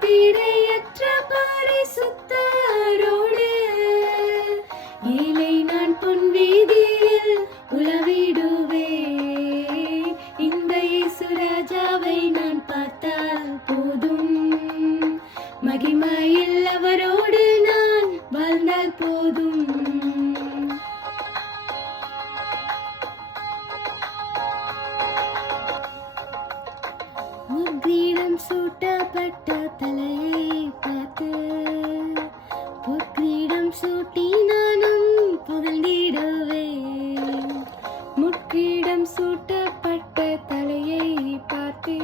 திரையற்ற பரிசுத்தரோடு ஏழை நான் பொன் வீதியில் உலவிடுவேன். இந்த இயேசு ராஜாவை நான் பார்த்தால் போதும், மகிமையில் அவரோடு நான் வாழ்ந்தால் போதும். முக்கிடம் சூட்டப்பட்ட தலையை பார்த்து பொக்கிடம் சூட்டி நானும் புகழ்ந்திடுவேன். முக்கிடம் சூட்டப்பட்ட தலையை பார்த்து